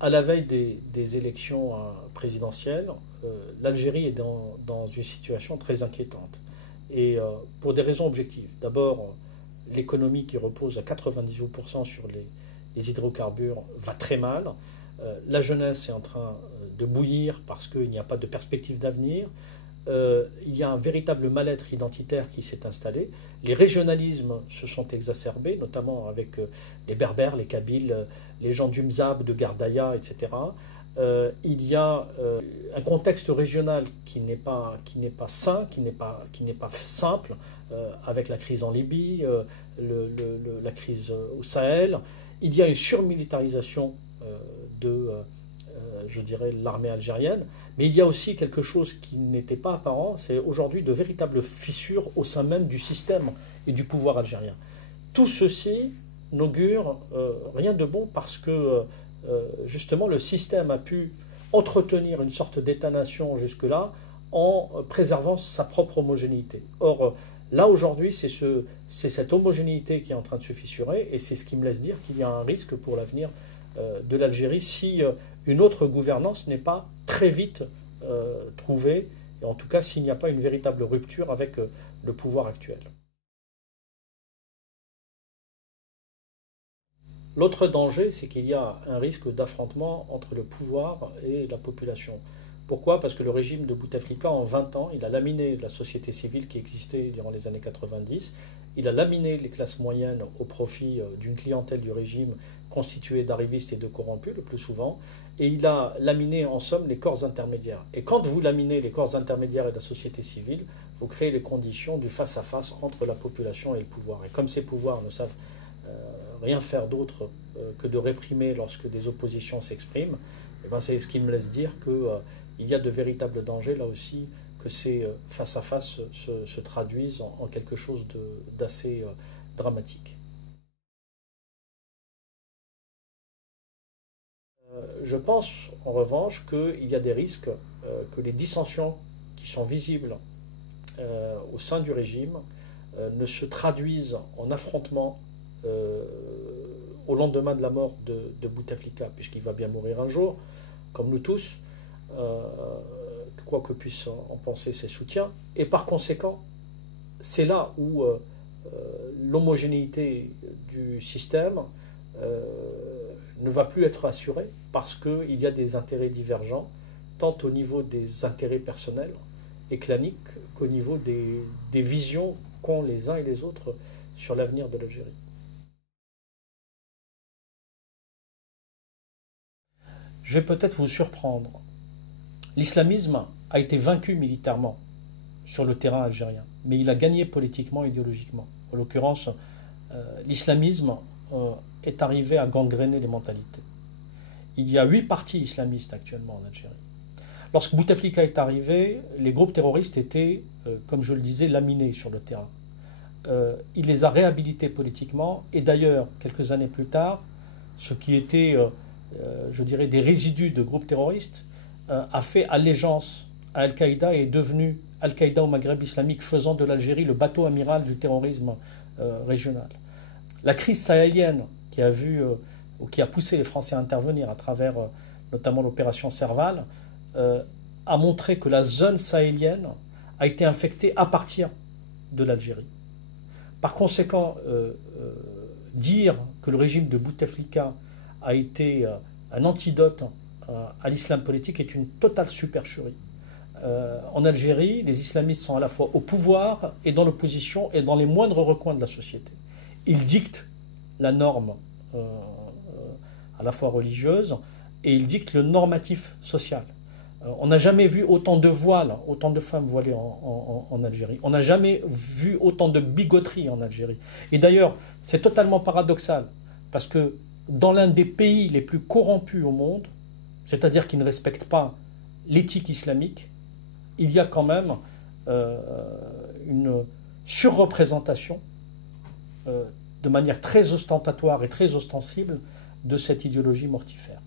À la veille des élections présidentielles, l'Algérie est dans une situation très inquiétante. Et pour des raisons objectives. D'abord, l'économie qui repose à 98% sur les hydrocarbures va très mal. La jeunesse est en train de bouillir parce qu'il n'y a pas de perspective d'avenir. Il y a un véritable mal-être identitaire qui s'est installé. Les régionalismes se sont exacerbés, notamment avec les Berbères, les Kabyles, les gens du Mzab, de Gardaïa, etc. Il y a un contexte régional qui n'est pas sain, qui n'est pas simple, avec la crise en Libye, la crise au Sahel. Il y a une surmilitarisation je dirais, l'armée algérienne. Mais il y a aussi quelque chose qui n'était pas apparent, c'est aujourd'hui de véritables fissures au sein même du système et du pouvoir algérien. Tout ceci n'augure rien de bon parce que justement le système a pu entretenir une sorte d'état-nation jusque-là en préservant sa propre homogénéité. Or, là aujourd'hui, c'est cette homogénéité qui est en train de se fissurer et c'est ce qui me laisse dire qu'il y a un risque pour l'avenir de l'Algérie si une autre gouvernance n'est pas très vite trouvée, et en tout cas s'il n'y a pas une véritable rupture avec le pouvoir actuel. L'autre danger, c'est qu'il y a un risque d'affrontement entre le pouvoir et la population. Pourquoi? Parce que le régime de Bouteflika, en 20 ans, il a laminé la société civile qui existait durant les années 90, il a laminé les classes moyennes au profit d'une clientèle du régime constituée d'arrivistes et de corrompus, le plus souvent, et il a laminé en somme les corps intermédiaires. Et quand vous laminez les corps intermédiaires et la société civile, vous créez les conditions du face-à-face entre la population et le pouvoir. Et comme ces pouvoirs ne savent rien faire d'autre que de réprimer lorsque des oppositions s'expriment, eh ben c'est ce qui me laisse dire qu'il y a de véritables dangers là aussi, que ces face-à-face se traduisent en quelque chose d'assez dramatique. Je pense en revanche qu'il y a des risques que les dissensions qui sont visibles au sein du régime ne se traduisent en affrontements au lendemain de la mort de Bouteflika, puisqu'il va bien mourir un jour, comme nous tous, quoi que puissent en penser ses soutiens. Et par conséquent, c'est là où l'homogénéité du système ne va plus être assurée, parce qu'il y a des intérêts divergents, tant au niveau des intérêts personnels et claniques qu'au niveau des visions qu'ont les uns et les autres sur l'avenir de l'Algérie. Je vais peut-être vous surprendre. L'islamisme a été vaincu militairement sur le terrain algérien, mais il a gagné politiquement et idéologiquement. En l'occurrence, l'islamisme est arrivé à gangréner les mentalités. Il y a 8 partis islamistes actuellement en Algérie. Lorsque Bouteflika est arrivé, les groupes terroristes étaient, comme je le disais, laminés sur le terrain. Il les a réhabilités politiquement, et d'ailleurs, quelques années plus tard, ce qui était je dirais, des résidus de groupes terroristes, a fait allégeance à Al-Qaïda et est devenu Al-Qaïda au Maghreb islamique, faisant de l'Algérie le bateau amiral du terrorisme régional. La crise sahélienne qui a poussé les Français à intervenir à travers notamment l'opération Serval a montré que la zone sahélienne a été infectée à partir de l'Algérie. Par conséquent, dire que le régime de Bouteflika a été un antidote à l'islam politique est une totale supercherie. En Algérie, les islamistes sont à la fois au pouvoir et dans l'opposition et dans les moindres recoins de la société. Ils dictent la norme à la fois religieuse et ils dictent le normatif social. On n'a jamais vu autant de voiles, autant de femmes voilées en Algérie. On n'a jamais vu autant de bigoterie en Algérie. Et d'ailleurs, c'est totalement paradoxal parce que dans l'un des pays les plus corrompus au monde, c'est-à-dire qui ne respecte pas l'éthique islamique, il y a quand même une surreprésentation de manière très ostentatoire et très ostensible de cette idéologie mortifère.